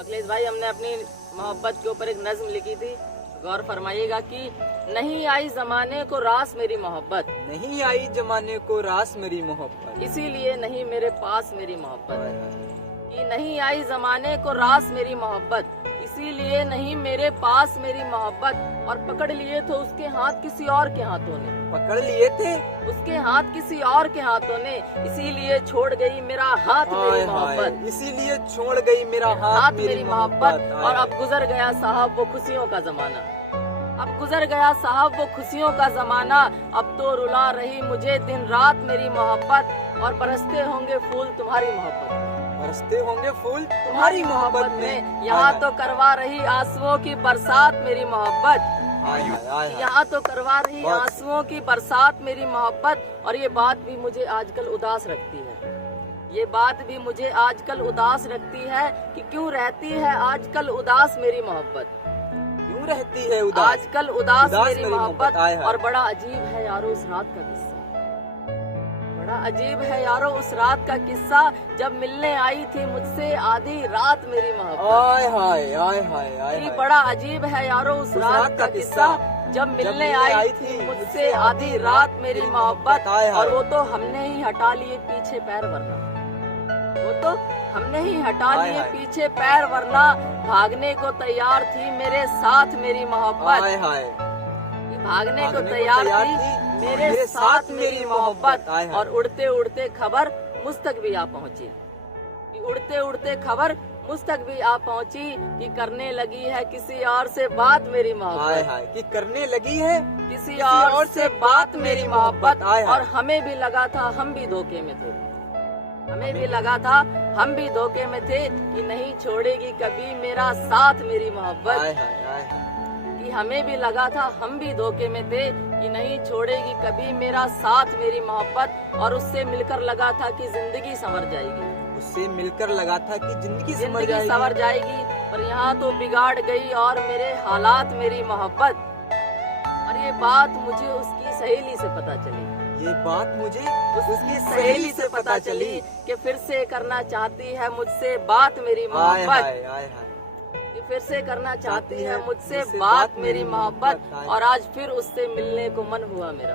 अखिलेश भाई, हमने अपनी मोहब्बत के ऊपर एक नज्म लिखी थी, गौर फरमाइएगा कि नहीं आई जमाने को रास मेरी मोहब्बत, नहीं आई जमाने को रास मेरी मोहब्बत, इसीलिए नहीं मेरे पास मेरी मोहब्बत। कि नहीं आई जमाने को रास मेरी मोहब्बत, इसीलिए नहीं मेरे पास मेरी मोहब्बत। और पकड़ लिए थे उसके हाथ किसी और के हाथों ने, पकड़ लिए थे उसके हाथ किसी और के हाथों ने, इसीलिए छोड़ गई मेरा हाथ मेरी मोहब्बत, इसीलिए छोड़ गई मेरा हाथ मेरी मोहब्बत। और अब गुजर गया साहब वो खुशियों का जमाना, अब गुजर गया साहब वो खुशियों का जमाना। अब तो रुला रही मुझे दिन रात मेरी मोहब्बत, और बरसते होंगे फूल तुम्हारी मोहब्बत, बरसते होंगे फूल तुम्हारी मोहब्बत में। यहाँ तो करवा रही आंसुओं की बरसात मेरी मोहब्बत, यहाँ तो करवा रही आंसुओं की बरसात मेरी मोहब्बत। और ये बात भी मुझे आजकल उदास रखती है, ये बात भी मुझे आजकल उदास रखती है कि क्यों रहती है आजकल उदास मेरी मोहब्बत, क्यों रहती है उदास आजकल उदास मेरी मोहब्बत। हाय। और बड़ा अजीब है यारो उस रात का किस्सा, बड़ा अजीब है यारो उस रात का किस्सा, जब मिलने आई थी मुझसे आधी रात मेरी मोहब्बत। आय हाय आय हाय आय। बड़ा अजीब है यारो उस रात का किस्सा, जब मिलने आई थी मुझसे आधी रात मेरी मोहब्बत। और वो तो हमने ही हटा लिए पीछे पैर, वरना वो तो हमने ही हटा लिए पीछे पैर, वरना भागने को तैयार थी मेरे साथ मेरी मोहब्बत। भागने को तैयार थी मेरे साथ मेरी मोहब्बत। और उड़ते उड़ते खबर मुझ तक भी आ पहुंची, उड़ते उड़ते खबर मुझ तक भी आ पहुंची कि करने लगी है किसी और से बात मेरी मोहब्बत, कि करने लगी है किसी और से बात मेरी मोहब्बत। और हमें भी लगा था हम भी धोखे में थे, हमें भी लगा था हम भी धोखे में थे कि नहीं छोड़ेगी कभी मेरा साथ मेरी मोहब्बत। कि हमें भी लगा था हम भी धोखे में थे कि नहीं छोड़ेगी कभी मेरा साथ मेरी मोहब्बत। और उससे मिलकर लगा था कि जिंदगी संवर जाएगी, उससे मिलकर लगा था कि जिंदगी संवर जाएगी। पर यहाँ तो बिगाड़ गई और मेरे हालात मेरी मोहब्बत। और ये बात मुझे उसकी सहेली से पता चली, ये बात मुझे उसकी सहेली से पता चली कि फिर से करना चाहती है मुझसे बात मेरी मोहब्बत, कि फिर से करना चाहती है मुझसे बात मेरी मोहब्बत। और आज फिर उससे मिलने को मन हुआ मेरा,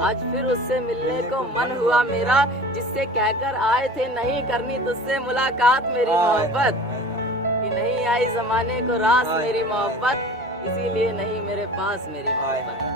आज फिर उससे मिलने को मन हुआ मेरा, जिससे कहकर आए थे नहीं करनी तुझसे मुलाकात मेरी मोहब्बत। कि नहीं आई जमाने को रास मेरी मोहब्बत, इसीलिए नहीं मेरे पास मेरी मोहब्बत।